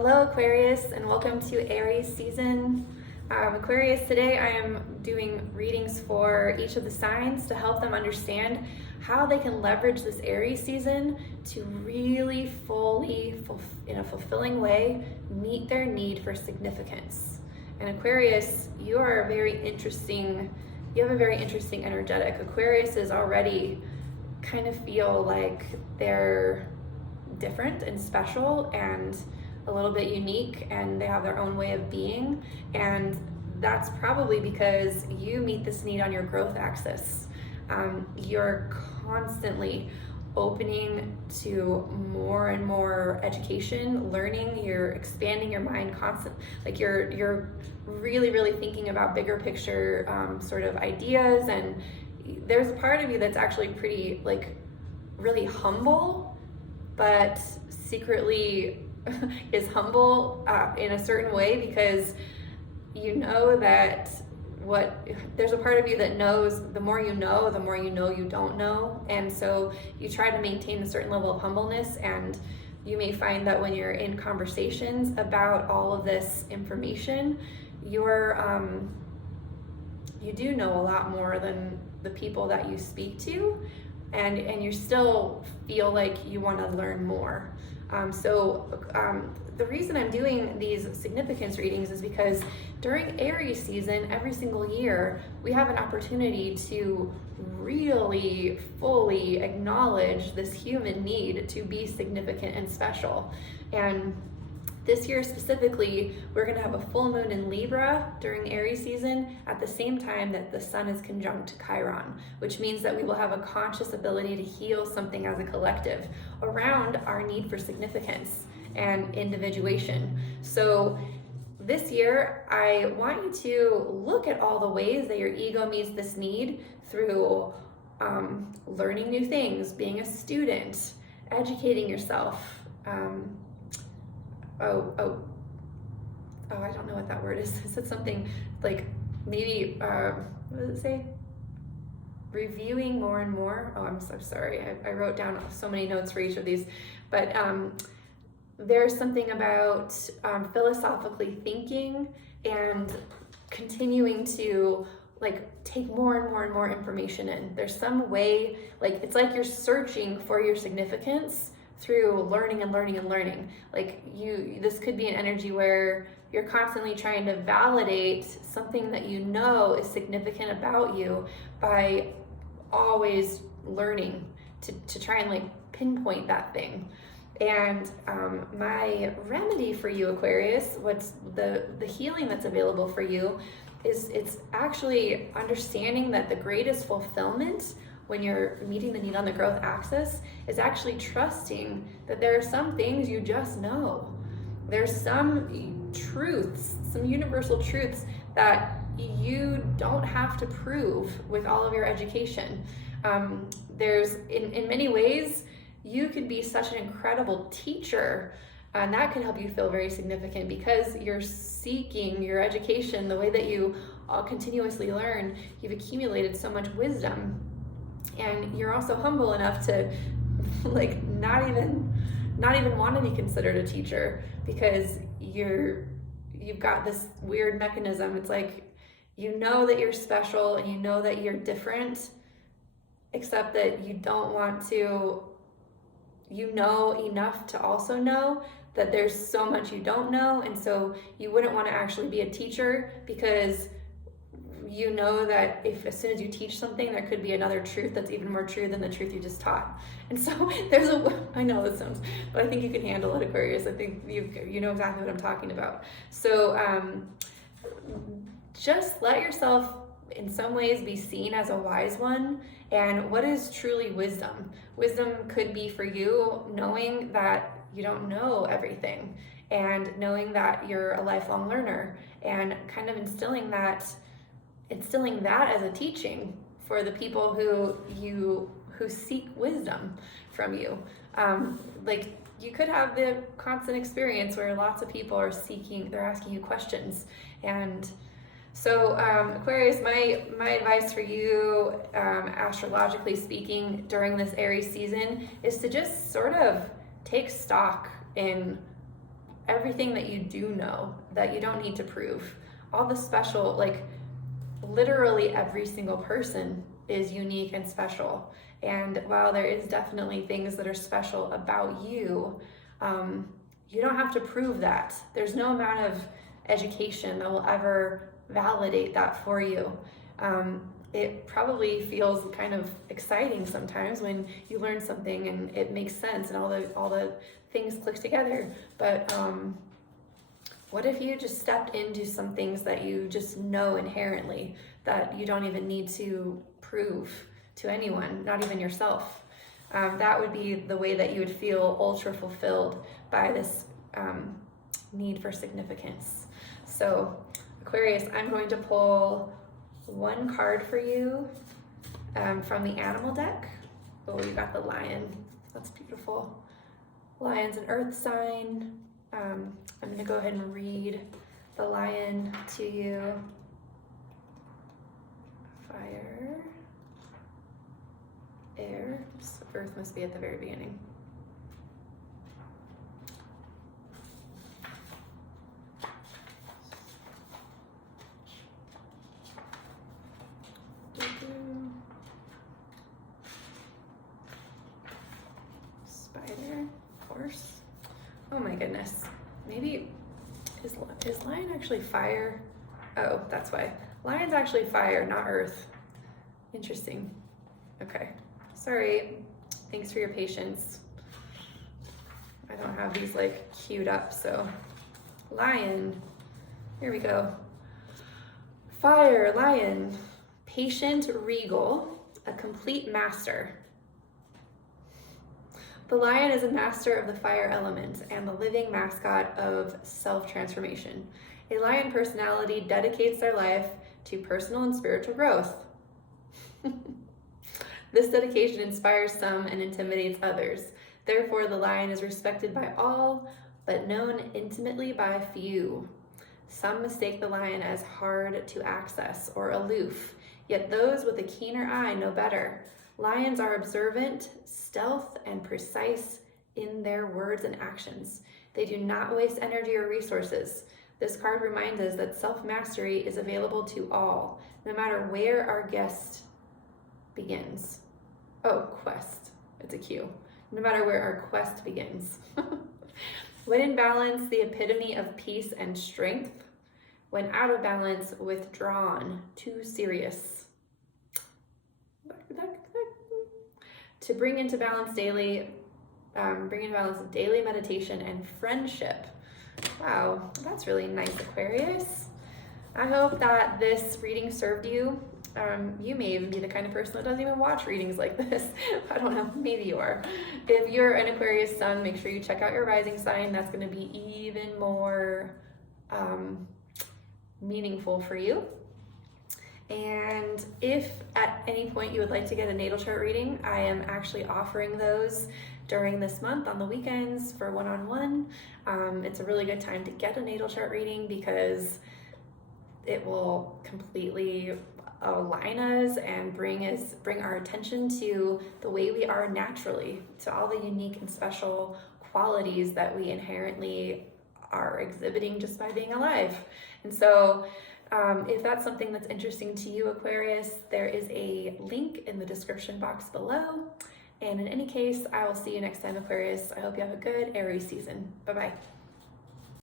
Hello Aquarius, and welcome to Aries season. Aquarius, today I am doing readings for each of the signs to help them understand how they can leverage this Aries season to really fully, in a fulfilling way, meet their need for significance. And Aquarius, you are very interesting. You have a very interesting energetic. Aquarius is already kind of feel like they're different and special and a little bit unique, and they have their own way of being, and that's probably because you meet this need on your growth axis. You're constantly opening to more and more education, learning, you're expanding your mind like you're really thinking about bigger picture sort of ideas, and there's a part of you that's actually pretty really humble, but secretly is humble in a certain way, because you know that there's a part of you that knows the more you know you don't know, and so you try to maintain a certain level of humbleness. And you may find that when you're in conversations about all of this information, you do know a lot more than the people that you speak to, and you still feel like you want to learn more. The reason I'm doing these significance readings is because during Aries season, every single year, we have an opportunity to really fully acknowledge this human need to be significant and special. And this year specifically, we're going to have a full moon in Libra during Aries season at the same time that the sun is conjunct Chiron, which means that we will have a conscious ability to heal something as a collective around our need for significance and individuation. So this year, I want you to look at all the ways that your ego meets this need through learning new things, being a student, educating yourself. I don't know what that word is. Is it something like maybe, what does it say? Reviewing more and more. Oh, I'm so sorry. I wrote down so many notes for each of these, but there's something about philosophically thinking and continuing to take more and more and more information in. There's some way, it's like you're searching for your significance through learning and learning and learning. This could be an energy where you're constantly trying to validate something that you know is significant about you by always learning to try and pinpoint that thing. And my remedy for you, Aquarius, what's the healing that's available for you is it's actually understanding that the greatest fulfillment when you're meeting the need on the growth axis is actually trusting that there are some things you just know. There's some truths, some universal truths that you don't have to prove with all of your education. There's, in many ways, you could be such an incredible teacher, and that can help you feel very significant because you're seeking your education the way that you continuously learn. You've accumulated so much wisdom. And you're also humble enough to not even want to be considered a teacher, because you've got this weird mechanism. It's like you know that you're special and you know that you're different, except that you don't want to. You know enough to also know that there's so much you don't know, and so you wouldn't want to actually be a teacher, because you know that if as soon as you teach something, there could be another truth that's even more true than the truth you just taught. And so I know this sounds, but I think you can handle it, Aquarius. I think you know exactly what I'm talking about. So just let yourself in some ways be seen as a wise one. And what is truly wisdom? Wisdom could be for you knowing that you don't know everything, and knowing that you're a lifelong learner, and kind of instilling that as a teaching for the people who seek wisdom from you. You could have the constant experience where lots of people are they're asking you questions. And so Aquarius, my advice for you, astrologically speaking, during this Aries season is to just sort of take stock in everything that you do know that you don't need to prove, all the special, like literally every single person is unique and special. And while there is definitely things that are special about you, you don't have to prove that. There's no amount of education that will ever validate that for you. It probably feels kind of exciting sometimes when you learn something and it makes sense and all the things click together. But what if you just stepped into some things that you just know inherently that you don't even need to prove to anyone, not even yourself? That would be the way that you would feel ultra fulfilled by this need for significance. So Aquarius, I'm going to pull one card for you from the animal deck. Oh, you got the lion. That's beautiful. Lion's an earth sign. I'm going to go ahead and read the lion to you. Fire, air, so earth must be at the very beginning. Spider, horse. Oh my goodness. Maybe is lion actually fire? Oh, that's why. Lion's actually fire, not earth. Interesting. Okay. Sorry. Thanks for your patience. I don't have these like queued up, so lion. Here we go. Fire, lion. Patient, regal, a complete master. The lion is a master of the fire element and the living mascot of self-transformation. A lion personality dedicates their life to personal and spiritual growth. This dedication inspires some and intimidates others. Therefore, the lion is respected by all, but known intimately by few. Some mistake the lion as hard to access or aloof, yet those with a keener eye know better. Lions are observant, stealth, and precise in their words and actions. They do not waste energy or resources. This card reminds us that self-mastery is available to all, no matter where our quest begins. Oh, quest. It's a Q. No matter where our quest begins. When in balance, the epitome of peace and strength. When out of balance, withdrawn, too serious. To bring into balance daily meditation and friendship. Wow, that's really nice, Aquarius. I hope that this reading served you. You may even be the kind of person that doesn't even watch readings like this. I don't know, maybe you are. If you're an Aquarius sun, make sure you check out your rising sign. That's going to be even more meaningful for you. And if at any point you would like to get a natal chart reading, I am actually offering those during this month on the weekends for one-on-one. It's a really good time to get a natal chart reading because it will completely align us and bring our attention to the way we are naturally, to all the unique and special qualities that we inherently are exhibiting just by being alive. And so if that's something that's interesting to you, Aquarius, there is a link in the description box below. And in any case, I will see you next time, Aquarius. I hope you have a good Aries season. Bye-bye.